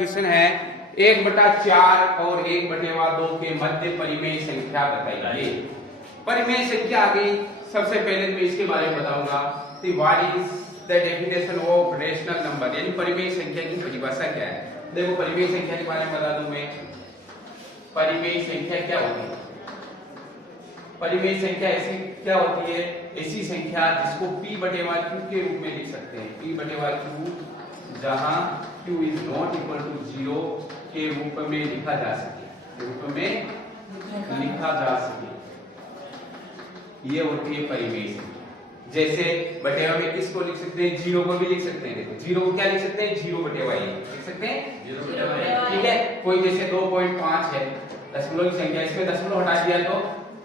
Question है 1/4 और 1/2 के मध्य परिमेय संख्या बताइए। परिमेय संख्या आ गई। सबसे पहले मैं इसके बारे में बताऊंगा कि what is the definition of rational number, यानी परिमेय संख्या की परिभाषा क्या है। देखो परिमेय संख्या के बारे में बता दूं मैं। परिमेय संख्या क्या होती है? परिमेय संख्या ऐसी क्या होती है? ऐसी संख्या जिसको p/q के रूप में लिख सकते हैं। p/q जहां q is not equal to 0 के रूप में लिखा जा सके, रूप में लिखा जा सके, ये होती है परिमेय संख्या। जैसे बटेवा में किसको लिख सकते हैं? 0 को भी लिख सकते हैं। देखो 0 को क्या लिख सकते हैं? 0/a लिख सकते हैं, 0/a। ठीक है। कोई जैसे 2.5 है, दशमलव की संख्या, इसमें दशमलव हटा दिया तो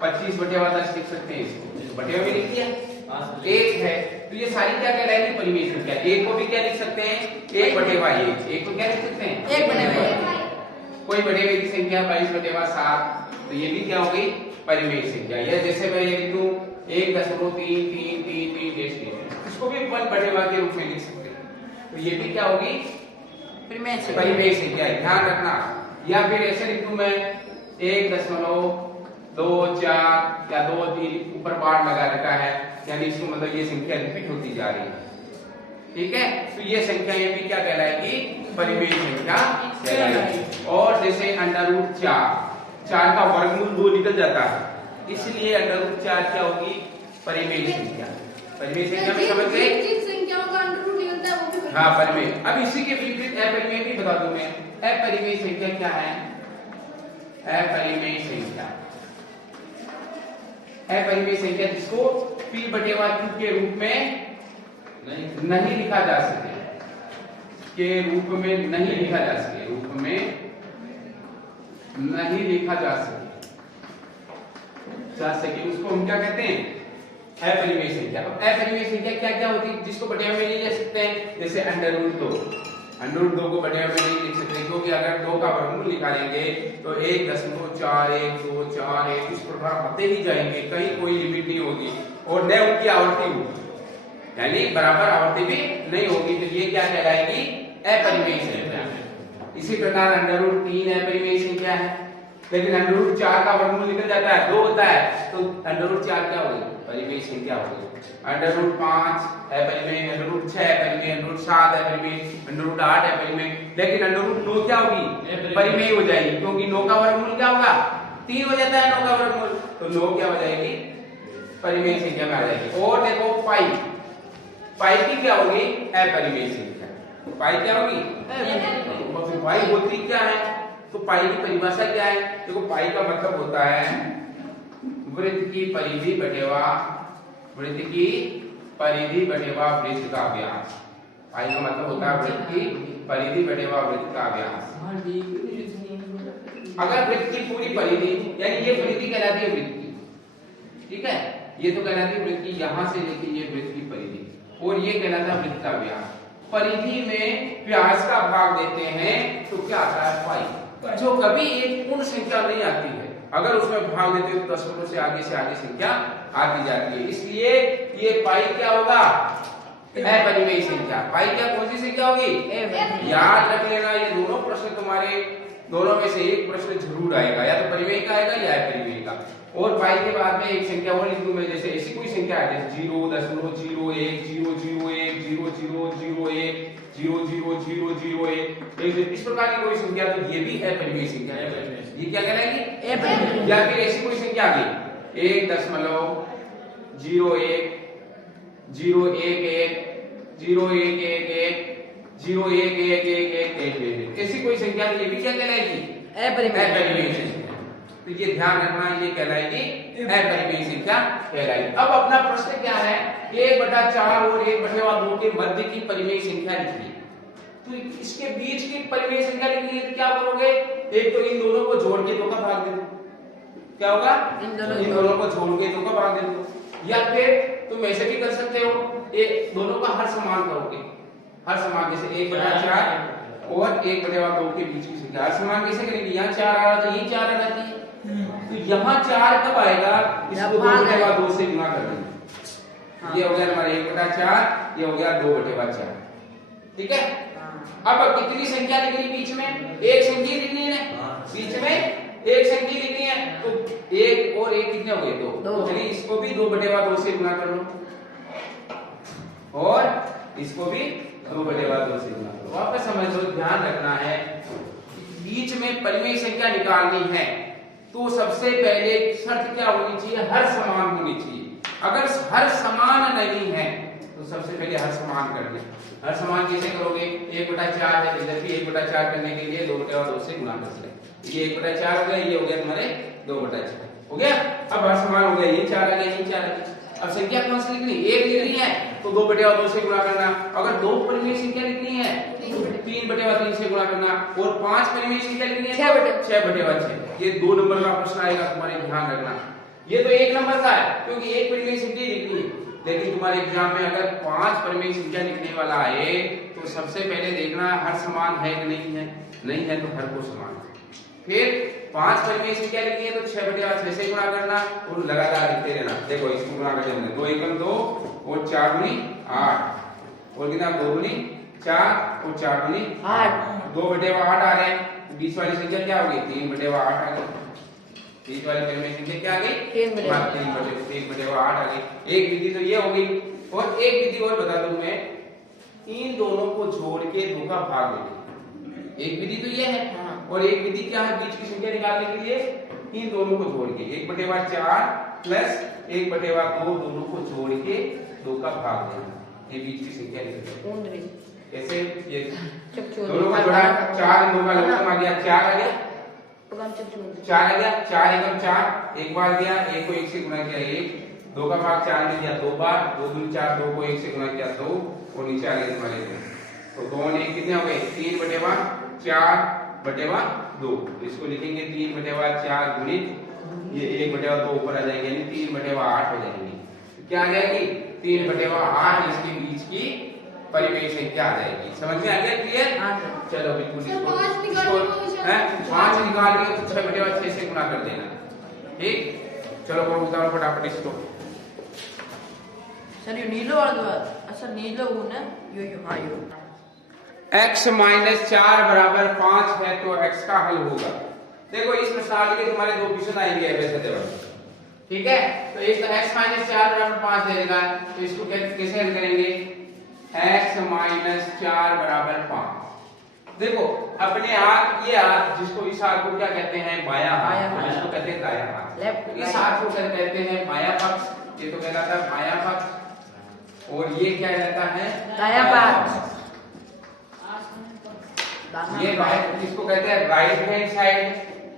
25/10 लिख सकते हैं। इसको बटेवा में लिख दिया। 1 है तो ये सारी क्या कहलाएगी? परिमेय संख्या। 1 को भी क्या लिख सकते हैं? 1/1। 1 को क्या लिख सकते हैं? 1/1। कोई बटेवे की संख्या 22/7, तो ये भी क्या होगी? परिमेय संख्या। या जैसे मैं ये लिखूं 1.33333, इसको भी 1/1 के रूप में लिख सकते हैं, तो ये भी क्या होगी? परिमेय संख्या। ध्यान रखना। या फिर ऐसे लिखूं मैं 1.24 या 2-3 ऊपर बार लगा रखा है, यानी इसको मतलब ये संख्या रिपीट होती जा रही है। ठीक है, तो ये संख्या ये भी क्या कहलाएगी? परिमेय संख्या कहलाएगी। और जैसे √4 का वर्गमूल 2 निकल जाता है, इसलिए √4 क्या होगी? परिमेय संख्या। परिमेय संख्या में समझ गए? संख्याओं का √रूट निकलता है वो भी हाँ परिमेय। अब इसी के विपरीत अपरिमेय भी बता दूं मैं। अपरिमेय संख्या क्या है? अपरिमेय संख्या, अपरिमेय संख्या जिसको p/q के रूप में नहीं लिखा जा सके, के रूप में नहीं लिखा जा सके, रूप में नहीं लिखा जा सके, उसको हम क्या कहते हैं? अपरिमेय संख्या। अब अपरिमेय संख्या क्या क्या होती है जिसको बटेवा में नहीं लिख सकते हैं? जैसे √2 को बटेवा में नहीं लिख सकते, क्योंकि अगर 2 का वर्गमूल निकालेंगे तो 1.4124 इस प्रकार होते ही जाएंगे, कहीं कोई लिमिट नहीं होगी और न उनकी आवर्ती होगी, यानी बराबर आवर्ती भी नहीं होगी, तो ये क्या कहलाएगी? अपरिमेय संख्या। इसी प्रकार √3 अपरिमेय संख्या है, लेकिन √4 का वर्गमूल निकल जाता है, 2 होता है, तो √4 क्या होगी? परिमेय संख्या होगी। √5 अपरिमेय, √6 अपरिमेय, √7 अपरिमेय, √8 अपरिमेय, लेकिन √9 क्या होगी? परिमेय हो जाएगी, क्योंकि 9 का वर्गमूल क्या होगा? 3 हो जाता है 9 का वर्गमूल, तो 9 क्या हो जाएगी? परिमेय संख्या में आ जाएगी। और देखो पाई की क्या होगी? अपरिमेय संख्या। पाई क्या होगी? तो पाई होती क्या है? तो पाई की परिभाषा क्या है? देखो पाई का मतलब होता है वृत्त की परिधि बटेवा वृत्त का व्यास। पाई का मतलब होता है वृत्त की परिधि बटेवा वृत्त का व्यास। अगर वृत्त की पूरी परिधि, यानी ये परिधि कहलाती है वृत्त की, ठीक है, ये तो कहलाती है वृत्त की, यहां से लेके ये वृत्त की परिधि, और ये कहलाता है वृत्त का व्यास। परिधि में व्यास का भाग देते हैं तो क्या आता है? पाई। जो कभी एक पूर्ण संख्या नहीं आती है, अगर उसमें भाग देते हैं तो दशमलव से आगे संख्या आती जाती है, इसलिए ये पाई क्या होगा? अपरिमेय संख्या। पाई क्या कौन सी संख्या होगी? याद रख लेना, ये दोनों प्रश्न तुम्हारे दोनों में से एक प्रश्न जरूर आएगा, या तो परिमेय का आएगा या अपरिमेय का। और पाई के बाद में एक संख्या और लिख दूं मैं, जैसे ऐसी कोई संख्या है जैसे 0.01 001 0001 00001, इस प्रकार की कोई संख्या, तो ये भी अपरिमेय संख्या है। ये क्या कहलाएगी? या फिर ऐसी कोई संख्या आ गई 1.01 011 0111 ऐसी कोई संख्या, ये भी क्या कहलाएगी? अपरिमेय संख्या। तो ये ध्यान रखना, ये कहलाएगी अपरिमेय संख्या कहलाएगी। अब अपना प्रश्न क्या है? 1/4 और 1/2 के मध्य की परिमेय संख्या लिखनी। तो इसके बीच की परिमेय संख्या लिखनी है तो क्या करोगे? एक तो इन दोनों को जोड़ के 2 का भाग दे दो। क्या होगा? इन दोनों को जोड़ के 2 का भाग दे दो। या फिर तुम ऐसे भी कर सकते हो, एक दोनों का हर समान करोगे, हर समान, जैसे 1/4 और 1/2 के बीच की संख्या हर समान कैसे करेंगे? यहाँ 4 आ रहा तो यही 4 आ जाती है, तो यहाँ 4 कब आएगा? इसको 2/2 से गुणा कर देंगे। ये हो गया हमारा 1/4, ये हो गया 2/4, ठीक है। अब कितनी संख्या लिखनी बीच में? एक संख्या लिखनी है, बीच में एक संख्या लिखनी है, तो एक और एक कितने हो गए? दो। तो चलिए इसको भी 2/2 से गुना कर लो और इसको भी 2/2 से गुना करो। वापस समझ लो, ध्यान रखना है बीच में परिमेय संख्या निकालनी है तो सबसे पहले शर्त क्या होनी चाहिए? हर समान होनी चाहिए। अगर हर समान नहीं है तो सबसे पहले हर समान कर ले। हर समान कैसे करोगे? 1/4 है, इधर भी 1/4 करने के लिए 2/2 से गुना कर ले। ये 1/4 हो गया, ये हो गया तुम्हारे 2/4 हो गया। अब हर समान हो गया, ये 4 आ गया, ये 4 आ गया। अब संख्या कौन सी लिखनी? एक लिखनी है तो 2/2 से गुणा करना। अगर दो परिमेय संख्या लिखनी है तो 3/3 से गुणा करना। और 5 परिमेय संख्या लिखनी है 6/6। ये 2 नंबर का प्रश्न आएगा, तुम्हारे ध्यान रखना। ये तो 1 नंबर का है क्योंकि एक परिमेय संख्या लिखनी है, लेकिन तुम्हारे एग्जाम में अगर 5 परिमेय संख्या लिखने वाला आए तो सबसे पहले देखना हर समान है कि नहीं है। नहीं है तो हर को समान। फिर 5 परिमेय संख्या लिखनी है तो 6/6 से गुणा करना और लगातार लिखते रहना। देखो इसको गुणा करते हैं, 2 एकम 2 और 4 दूनी 8 और कितना 2 दूनी 4 और 4 दूनी 8। 2/8 आ रहे हैं। बीच वाली संख्या क्या होगी? 3/8 आ गई। बीच वाली परिमेय संख्या क्या आ गई? 3/8 आ गई। एक विधि तो ये हो गई और एक विधि और बता दूं मैं, इन दोनों को जोड़ के 2 का भाग देना। एक विधि तो ये है और एक विधि क्या है? बीच की संख्या निकालने के लिए इन दोनों को जोड़ के 1/4 प्लस 1/2 दोनों को जोड़ के 2 का भाग देना। ये बीच की संख्या निकलती है। कैसे? ये दोनों को जोड़ा, 4 2 का लमसम आ गया, 4 आ गया, 4 आ गया, 4 एकम 4 एक बार दिया, 1 को 1 से गुणा किया 1, 2 का भाग 4 में दिया 2 बार, 2 दूनी 4, 2 को 1 से गुणा किया 2 और नीचे आ गए तुम्हारे 2। तो 2 और 1 कितने हो गए? 3/4/2। इसको लिखेंगे 3/4 गुणित ये 1/2 ऊपर आ जाएंगे, यानी 3/8 हो जाएंगे। क्या आ जाएगी? 3/8 इसके बीच की परिमेय संख्या आ जाएगी। समझ में आ गया? क्लियर? चलो बिल्कुल। इसको 5 निकाल लिया तो 6/6 से गुना कर देना। ठीक, चलो करो उतारो फटाफट इसको। सर ये नीलो वाला अच्छा नीलो वो ना यो हाँ यो x - 4 बराबर 5 है तो x का हल होगा। देखो इस प्रश्नावली के तुम्हारे 2 क्वेश्चन आएंगे वैसे देवर, ठीक है? तो इस x - 4 बराबर 5 दे देगा तो इसको कैसे हल करेंगे? x - 4 बराबर 5। देखो अपने हाथ, ये हाथ जिसको इस हाथ को क्या कहते हैं? बायां हाथ, जिसको कहते हैं दायां हाथ। इस हाथ को कहते हैं बायां पक्ष, ये तो कहलाता है बायां पक्ष और ये क्या कहता है? दायां पक्ष। ये इसको कहते हैं राइट हैंड साइड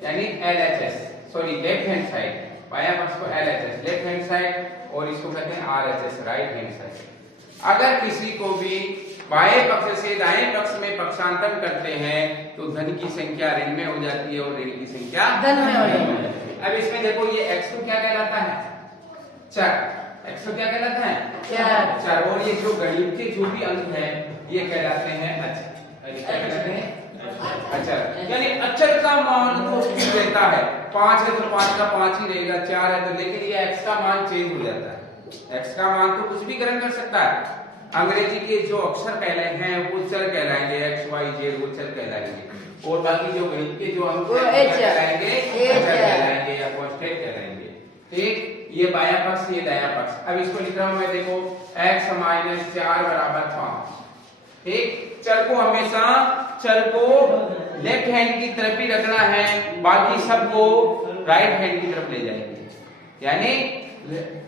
यानी LHS, sorry left hand side. बायां पक्ष को LHS लेफ्ट हैंड साइड और इसको कहते हैं RHS राइट हैंड साइड। अगर किसी को भी बाएं पक्ष से दाएं पक्ष में पक्षांतर करते हैं तो धन की संख्या ऋण में हो जाती है और ऋण की संख्या धन में हो जाती है। अब इसमें देखो ये x को क्या कहलाता है? चर। x को क्या कहलाता है? चर। और ये जो गणित के जो भी अंक है ये कहलाते हैं अचर। क्या कहलाते हैं? अचर। यानी अचर का मान तो स्थिर रहता है। 5 है तो 5 का 5 ही रहेगा, 4 है तो, लेकिन ये x का मान चेंज हो जाता है। x का मान तो कुछ भी ग्रहण कर सकता है। अंग्रेजी के जो अक्षर कहलाए हैं वो चर कहलाएंगे, x y z वो चर कहलाएंगे और बाकी जो गणित के जो अंक कहलाएंगे अचर कहलाएंगे या कांस्टेंट कहलाएंगे। ठीक, ये बायां पक्ष ये दायां पक्ष। अब इसको लिख रहा हूं मैं, देखो x - 4 बराबर 5। ठीक, चर को हमेशा चर को लेफ्ट हैंड की तरफ ही रखना है, बाकी सबको राइट हैंड की तरफ ले जाएंगे। यानी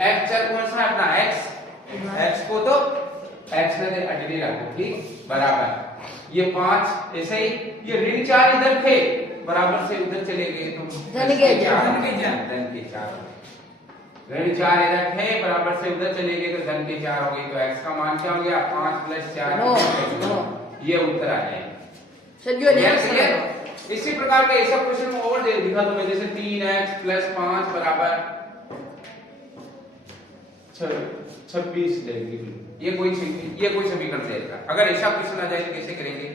x चर कौन सा अपना x को तो x ने अटली रखो, ठीक, बराबर ये 5 ऐसे ही। ये ऋण 4 इधर थे, बराबर से उधर चले गए तो धन के 4 ऋण 4 इधर थे, बराबर से उधर चले गए तो धन के 4 हो गए। तो x का मान क्या हो गया? 5 + 4 ये उत्तर आ जाएगा। इसी प्रकार के ऐसा क्वेश्चन में और दिखा दूं मैं, जैसे 3x + 5 बराबर 26 देगी। ये कोई समीकरण देगा। अगर ऐसा क्वेश्चन आ जाए तो कैसे करेंगे?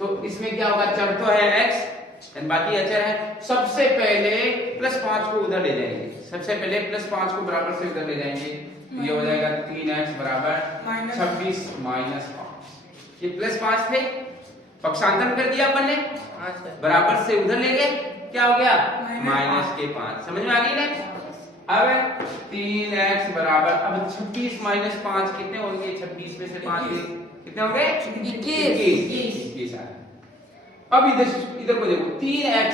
तो इसमें क्या होगा? चर तो है x एंड बाकी अचर है। सबसे पहले +5 को उधर ले जाएंगे, सबसे पहले +5 को बराबर से उधर ले जाएंगे। ये हो जाएगा 3x बराबर 26 - 5। ये +5 थे पक्षांतरण कर दिया अपन ने, हाँ सर। बराबर से उधर ले गए, क्या हो गया माइनस -5। समझ में आ गई ना? अब 3x बराबर, अब 26 माइनस 5 कितने होंगे? 26 में से 5 कितने होंगे? 21। अब इधर को देखो, 3x,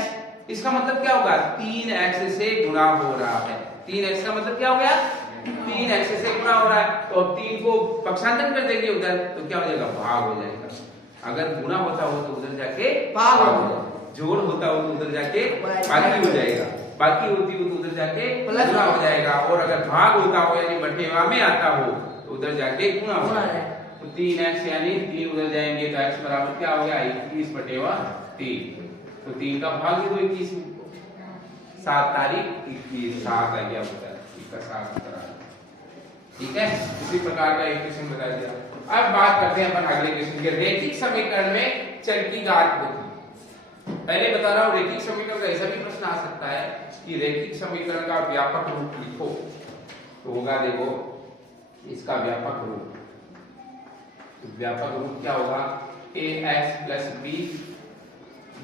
इसका मतलब क्या होगा? 3x से गुणा हो रहा है। 3x का मतलब क्या हो गया? 3x से गुणा हो रहा है, तो अब 3 को पक्षांतरण कर देंगे उधर, तो क्या हो जाएगा? भाग हो जाएगा। अगर गुणा होता हो तो उधर जाके भाग हो जाएगा, जोड़ होता हो तो उधर जाके बाकी हो जाएगा, बाकी होती हो तो उधर जाके गुणा हो जाएगा, और अगर भाग होता हो यानी बटेवा में आता हो तो उधर जाके गुणा हो जाएगा। तो 3x यानी 3 उधर जाएंगे तो x बराबर क्या हो गया? 21/3। तो 3 का भाग दे दो 21 में, 7 तारीख 21, 7 आ गया बता, इसका 7 करा। ठीक है, इसी प्रकार का एक क्वेश्चन बता दिया। अब बात करते हैं अपन अगले क्वेश्चन के। रैखिक समीकरण में चर की घात होती। पहले बता रहा हूं, रैखिक समीकरण का ऐसा भी प्रश्न आ सकता है कि रैखिक समीकरण का व्यापक रूप लिखो, तो होगा देखो इसका व्यापक रूप। तो व्यापक रूप क्या होगा? ax + b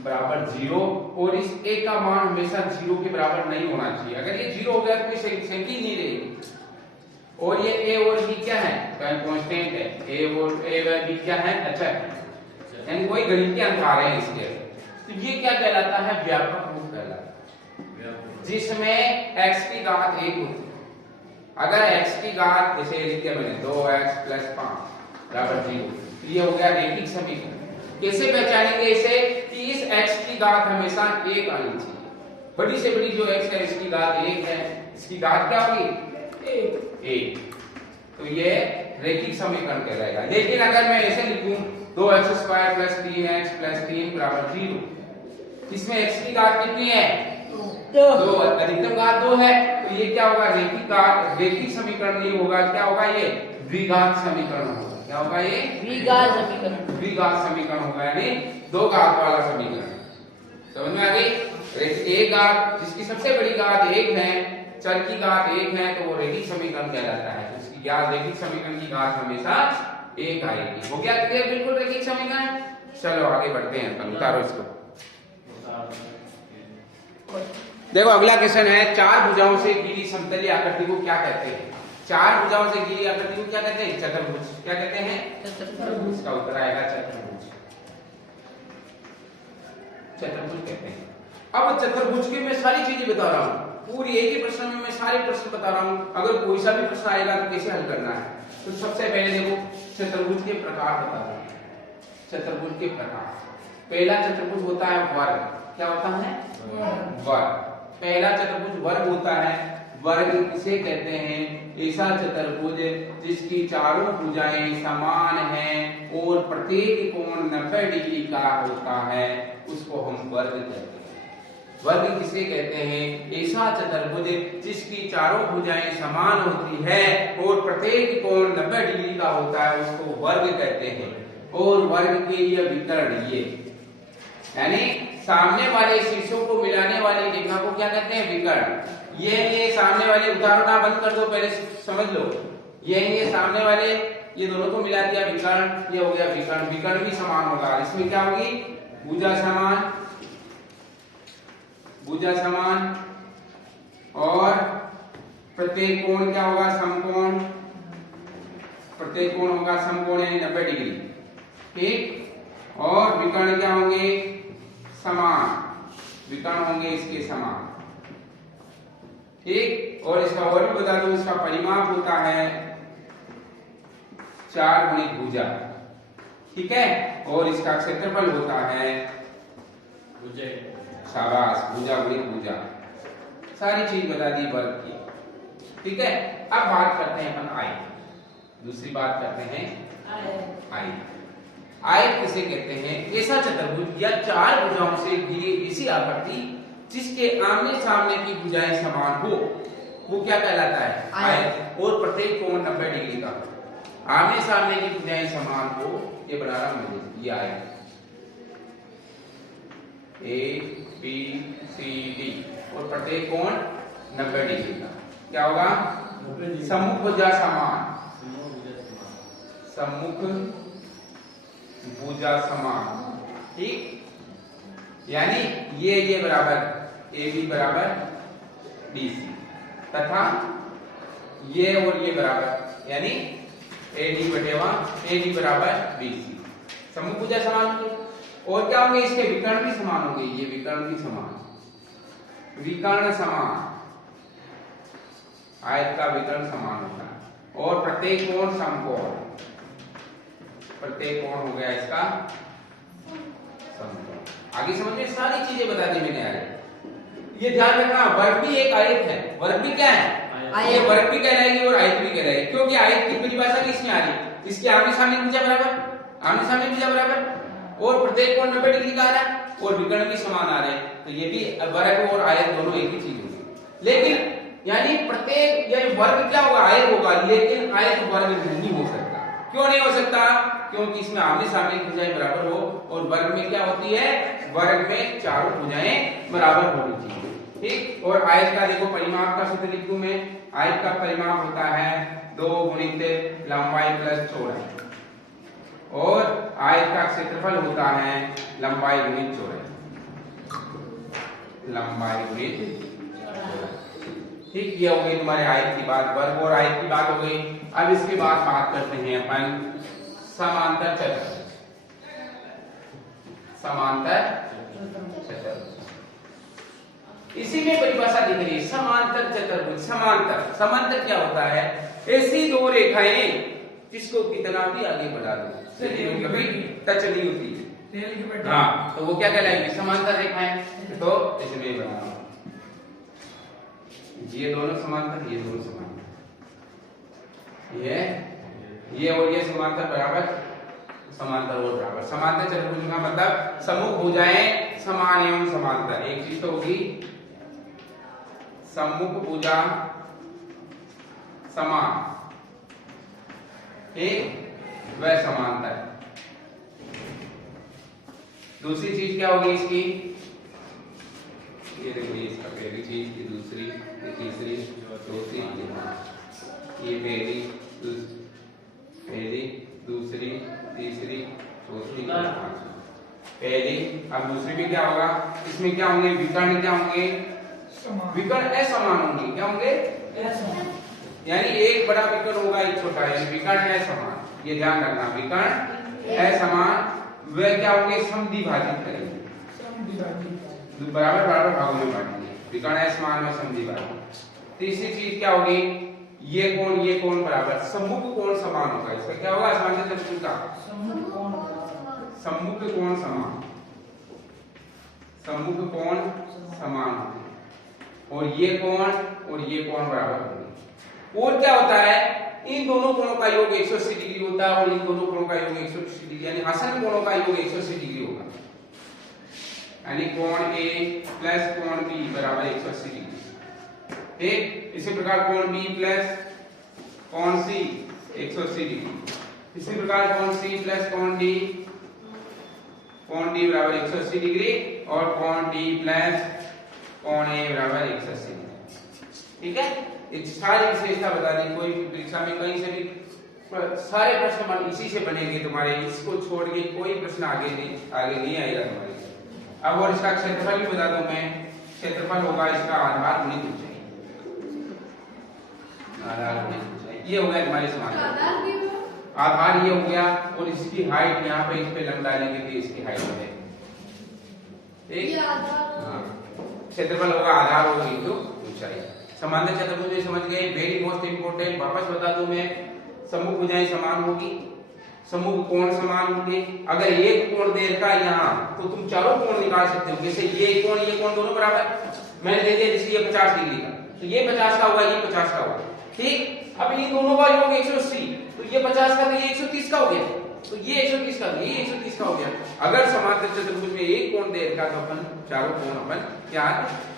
बराबर 0, और इस a का मान हमेशा 0 के बराबर नहीं होना चाहिए। अगर ये 0 हो गया तो कोई संख्या ही नहीं रहेगी। और ये a और b क्या है? कांस्टेंट है। a और b क्या है? अचर है, यानी कोई गणितीय अंक आ रहे हैं इसके। तो ये क्या कहलाता है? व्यापक रूप कहलाता है, जिसमें x की घात 1 होती है। अगर x की घात जैसे लिख दिया मैंने 2x + 5 बराबर 0, तो ये हो गया रैखिक समीकरण। कैसे पहचानेंगे इसे? कि इस x की घात हमेशा 1 आनी चाहिए। बड़ी से बड़ी जो x है इसकी घात 1 है, इसकी घात क्या होगी? 1। तो ये रैखिक समीकरण कहलाएगा। लेकिन अगर मैं ऐसे लिखूं 2x² + 3x + 3 बराबर 0, इसमें x की घात कितनी है? 2, अधिकतम घात 2 है, तो ये क्या होगा? रैखिक समीकरण नहीं होगा, क्या होगा? ये द्विघात समीकरण होगा। क्या होगा? ये द्विघात समीकरण होगा, यानी 2 घात वाला समीकरण। समझ में आ गई? एक घात जिसकी सबसे बड़ी घात 1 है, चर की घात 1 है, तो वो रैखिक समीकरण कहलाता है। इसकी रैखिक समीकरण की घात हमेशा 1 आएगी। हो गया क्लियर? बिल्कुल रैखिक समीकरण। चलो आगे बढ़ते हैं, अपन उतारो इसको। देखो अगला क्वेश्चन है, 4 भुजाओं से घिरी समतलीय आकृति को क्या कहते हैं? 4 भुजाओं से घिरी आकृति को क्या कहते हैं? चतुर्भुज। क्या कहते हैं? चतुर्भुज। इसका उत्तर आएगा चतुर्भुज। चतुर्भुज कहते हैं। अब चतुर्भुज की मैं सारी चीजें बता रहा हूं, पूरी एक ही प्रश्न में मैं सारे प्रश्न बता रहा हूं। अगर कोई सा भी प्रश्न आएगा तो कैसे हल करना है, तो सबसे पहले देखो चतुर्भुज के प्रकार बता रहा हूं। चतुर्भुज के प्रकार, पहला चतुर्भुज होता है वर्ग। क्या होता है? वर्ग। पहला चतुर्भुज वर्ग होता है। वर्ग किसे कहते हैं? ऐसा चतुर्भुज जिसकी चारों भुजाएं समान हैं और प्रत्येक कोण 90 डिग्री का होता है, उसको हम वर्ग कहते हैं। वर्ग किसे कहते हैं? ऐसा चतुर्भुज जिसकी चारों भुजाएं समान होती है और प्रत्येक कोण 90 डिग्री का होता है, उसको वर्ग कहते हैं। और वर्ग के ये विकर्ण, ये यानी सामने वाले शीर्षों को मिलाने वाली रेखा को क्या कहते हैं? विकर्ण। ये सामने वाले, उदाहरण बंद कर दो, पहले समझ लो। ये सामने वाले, ये दोनों को मिला दिया विकर्ण, ये हो गया विकर्ण। विकर्ण भी समान होगा, इसमें क्या होगी? भुजा समान, भुजा समान, और प्रत्येक कोण क्या होगा? समकोण। प्रत्येक कोण होगा समकोण यानी 90 डिग्री। ठीक, और विकर्ण क्या होंगे? समान। विकर्ण होंगे इसके समान। ठीक, और इसका और भी बता दूं, इसका परिमाप होता है 4 गुणित भुजा। ठीक है, और इसका क्षेत्रफल होता है भुजा। शाबाश, भुजा गुणित भुजा। सारी चीज बता दी वर्ग की। ठीक है, अब बात करते हैं अपन आयत। दूसरी बात करते हैं आयत। आयत किसे कहते हैं? ऐसा चतुर्भुज या 4 भुजाओं से घिरी ऐसी आकृति जिसके आमने सामने की भुजाएं समान हो, वो क्या कहलाता है? आयत। और प्रत्येक कोण 90 डिग्री का। आमने सामने की भुजाएं समान हो, ये बना रहा हूं, ये आयत। ए बी सी डी, और प्रत्येक कोण 90 डिग्री का। क्या होगा? सम्मुख भुजा समान। सम्मुख भुजा समान। ठीक, यानी ये बराबर AB बराबर BC तथा ये और ये बराबर यानी AD बराबर BC समूह भुजा समान होंगे। और क्या होंगे, इसके विकर्ण भी समान होंगे, ये विकर्ण भी समान, विकर्ण समान, आयत का विकर्ण समान होगा और प्रत्येक कोण समकोण, प्रत्येक कोण हो गया इसका समकोण। आगे समझ में सारी चीजें बता दी मैंने आगे। ये ध्यान रखना, वर्ग भी एक आयत है, वर्ग भी क्या है, ये वर्ग भी कहलाएगी और आयत भी कहलाएगी, क्योंकि आयत की परिभाषा किसमें आ रही है, इसके आमने सामने भुजा बराबर, आमने सामने भुजा बराबर और प्रत्येक कोण 90 डिग्री का आ रहा है और विकर्ण भी समान आ रहे हैं, तो ये भी वर्ग और आयत दोनों एक ही चीज होगी। लेकिन यानी प्रत्येक यानी वर्ग क्या होगा, आयत होगा, लेकिन आयत वर्ग नहीं हो सकता। क्यों नहीं हो सकता, क्योंकि इसमें आमने सामने भुजाएं बराबर हो और वर्ग में क्या होती है, वर्ग में चारों भुजाएं बराबर होनी चाहिए। ठीक, और आयत का देखो परिमाप का सूत्र लिखूं मैं, आयत का परिमाप होता है 2 गुणित लंबाई प्लस चौड़ाई और आयत का क्षेत्रफल होता है लंबाई गुणित चौड़ाई, लंबाई गुणित चौड़ाई। ठीक, ये हो गई तुम्हारे आयत की बात, वर्ग और आयत की बात हो गई। अब इसके बाद बात करते हैं अपन समांतर चतुर्भुज, समांतर चतुर्भुज। इसी में परिभाषा दिख रही है समांतर चतुर्भुज। समांतर क्या होता है, ऐसी दो रेखाएं जिसको कितना भी आगे बढ़ा दो कभी टच नहीं होती, हाँ, तो वो क्या कहलाएगी, समांतर रेखाएं। तो इसमें बनाओ, ये दोनों समांतर, ये दोनों समांतर, ये और ये समांतर बराबर, समांतर और बराबर। समांतर चतुर्भुज का मतलब समूह भुजाएं समान एवं समांतर। एक चीज तो होगी सम्मुख भुजा समान, एक व समांतर। दूसरी चीज क्या होगी इसकी, ये देखो, ये इसका पहली चीज, ये दूसरी, ये तीसरी, चौथी, ये पहली, दूसरी, तीसरी, चौथी, पहली। अब दूसरी भी क्या होगा, इसमें क्या होंगे, विकर्ण क्या होंगे, विकर्ण असमान होंगे। क्या होंगे, यानी एक बड़ा विकर्ण होगा, एक छोटा, यानी विकर्ण असमान। ये ध्यान रखना, विकर्ण असमान, वे क्या होंगे, समद्विभाजित करेंगे, बराबर बराबर भागों में बांटेंगे, विकर्ण असमान में समद्विभाजित। तीसरी चीज क्या होगी, ये कोण बराबर, सम्मुख कोण समान होगा। इसका क्या होगा, समांतर चतुर्भुज का सम्मुख कोण समान, सम्मुख कोण समान होंगे और ये कोण बराबर होंगे। और क्या होता है, इन दोनों कोणों का योग 180 डिग्री होता है और इन दोनों कोणों का योग 180 डिग्री, यानी आसन कोणों का योग 180 डिग्री होगा, यानी कोण A प्लस कोण B बराबर 180 डिग्री। ठीक, इसी प्रकार कोण B प्लस कोण C 180 डिग्री। इसी प्रकार कोण C प्लस कोण D बराबर 180 डिग्री और कोण D प्लस कोण A बराबर 180 डिग्री। ठीक है, ये सारी विशेषता बता दी। कोई परीक्षा में कहीं से भी सारे प्रश्न इसी से बनेंगे तुम्हारे, इसको छोड़ के कोई प्रश्न आगे नहीं आएगा तुम्हारे। अब और इसका क्षेत्रफल भी बता दूं मैं, क्षेत्रफल होगा इसका आधार गुणित ऊंचाई, आधार गुणित ऊंचाई। ये हो गया तुम्हारे समांतर, आधार ये हो गया और इसकी हाइट यहाँ पे इस पे लंब डालेंगे तो इसकी हाइट है। ठीक, क्षेत्रफल होगा आधार होगा इंटू ऊंचाई। समांतर चतुर्भुज समझ गए, वेरी मोस्ट इंपोर्टेंट। वापस बता दूं मैं, सम्मुख भुजाएं समान होगी, सम्मुख कोण समान होंगे। अगर एक कोण दे रखा है यहाँ तो तुम चारों कोण निकाल सकते हो, जैसे ये कोण दोनों बराबर मैंने दे दिया, जैसे ये 50 डिग्री का तो ये 50 का होगा, ये 50 का होगा। ठीक, अब इन दोनों का योग 180, तो ये 50 का तो ये 130 का हो गया, तो ये 130 का, ये 130 का हो गया। अगर समांतर चतुर्भुज में एक कोण दे रखा तो अपन चारों कोण अपन क्या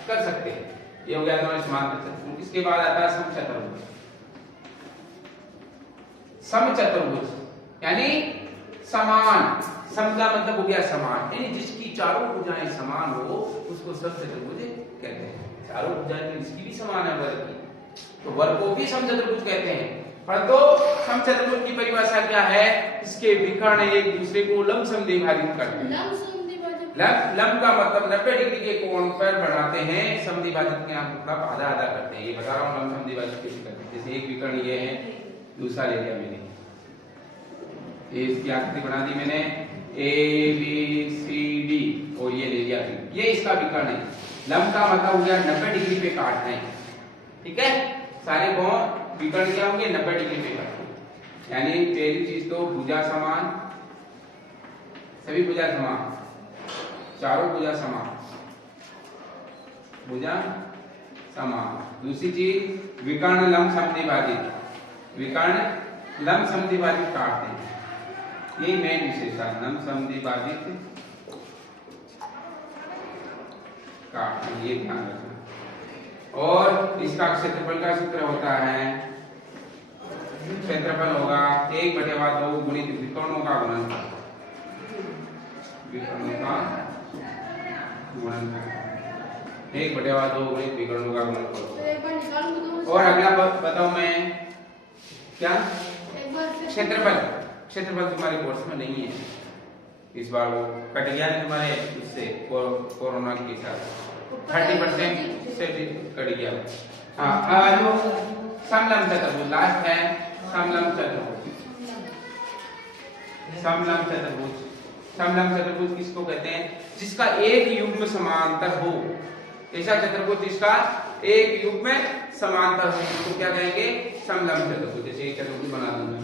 कर सकते हैं। ये हो गया तुम्हारे समांतर चतुर्भुज। इसके बाद आता है समचतुर्भुज। समचतुर्भुज यानी समान, सम का मतलब हो गया समान, यानी जिसकी चारों भुजाएं समान हो उसको समचतुर्भुज कहते हैं। चारों भुजाएं जिसकी भी समान है वर्ग की, तो वर्ग को भी समचतुर्भुज कहते हैं। परंतु समचतुर्भुज की परिभाषा क्या है, इसके विकर्ण एक दूसरे को लंब समद्विभाजित करते हैं। लंब का मतलब 90 डिग्री के कोण पर बनाते हैं समद्विभाजक के यहाँ मतलब आधा आधा करते हैं। ये बता रहा हूँ लंब समद्विभाजक कैसे करते हैं। जैसे एक विकर्ण ये है, दूसरा ले लिया मैंने, ये इसकी आकृति बना दी मैंने ए बी सी डी और ये ले लिया, ये इसका विकर्ण है। लंब का मतलब हो गया 90 डिग्री पे काटना है, ठीक है। सारे कोण विकर्ण क्या होंगे 90 डिग्री पे काटना, यानी पहली चीज तो भुजा समान, सभी भुजा समान, चारों भुजा समान, भुजा समान। दूसरी चीज विकर्ण लंब समद्विभाजित, विकर्ण लंब समद्विभाजित काटते हैं, ये मेन विशेषता है, लंब समद्विभाजित काटते हैं, ये ध्यान रखना। और इसका क्षेत्रफल का सूत्र होता है, क्षेत्रफल होगा 1/2 गुणित विकर्णों का गुणनफल, विकर्णों का गुणनफल 1/2 गुणित विकर्णों का गुणनफल। एक बार निकालूं तो और अगला बताऊं मैं क्या, एक बार फिर क्षेत्रफल। क्षेत्रफल तुम्हारे कोर्स में नहीं है इस बार, वो कट गया है तुम्हारे इससे कोरोना के साथ 30% से कट गया। हाँ जो समलंब चतुर्भुज लास्ट है, समलंब चतुर्भुज, समलंब चतुर्भुज। समलंब चतुर्भुज किसको कहते हैं, जिसका एक युग्म समांतर हो, ऐसा चतुर्भुज जिसका एक युग्म समांतर हो तो क्या कहेंगे, समलंब चतुर्भुज। जैसे एक चतुर्भुज बना दूंगा,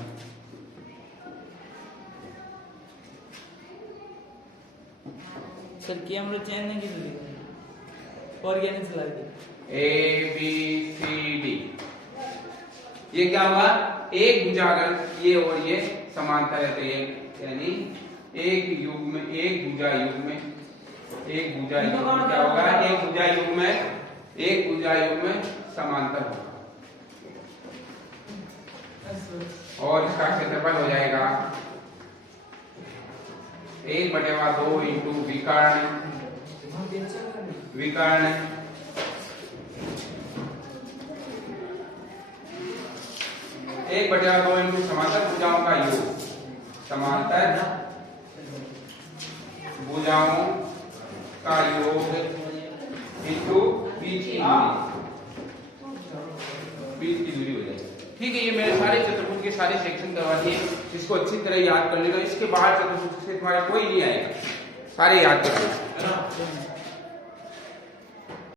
सर की हम लोग चैन नहीं की और क्या नहीं चला दी ए बी सी डी, ये क्या हुआ, एक भुजा अगर ये और ये समांतर है तो ये यानी एक युग्म, एक भुजा युग्म, एक भुजा युग्म क्या होगा, एक भुजा युग्म, एक भुजा युग्म समांतर होगा। और इसका क्षेत्रफल हो जाएगा 1/2 इंटू विकर्ण, विकर्ण 1/2 इंटू समांतर भुजाओं का योग, समांतर भुजाओं का योग इंटू बीच की दूरी, बीच की दूरी हो जाएगी। ठीक है, ये मेरे सारे चतुर्भुज के सारे सेक्शन करवा दिए, इसको अच्छी तरह याद कर लेना। इसके बाद चतुर्भुज से तुम्हारा कोई नहीं आएगा, सारे याद कर लेना।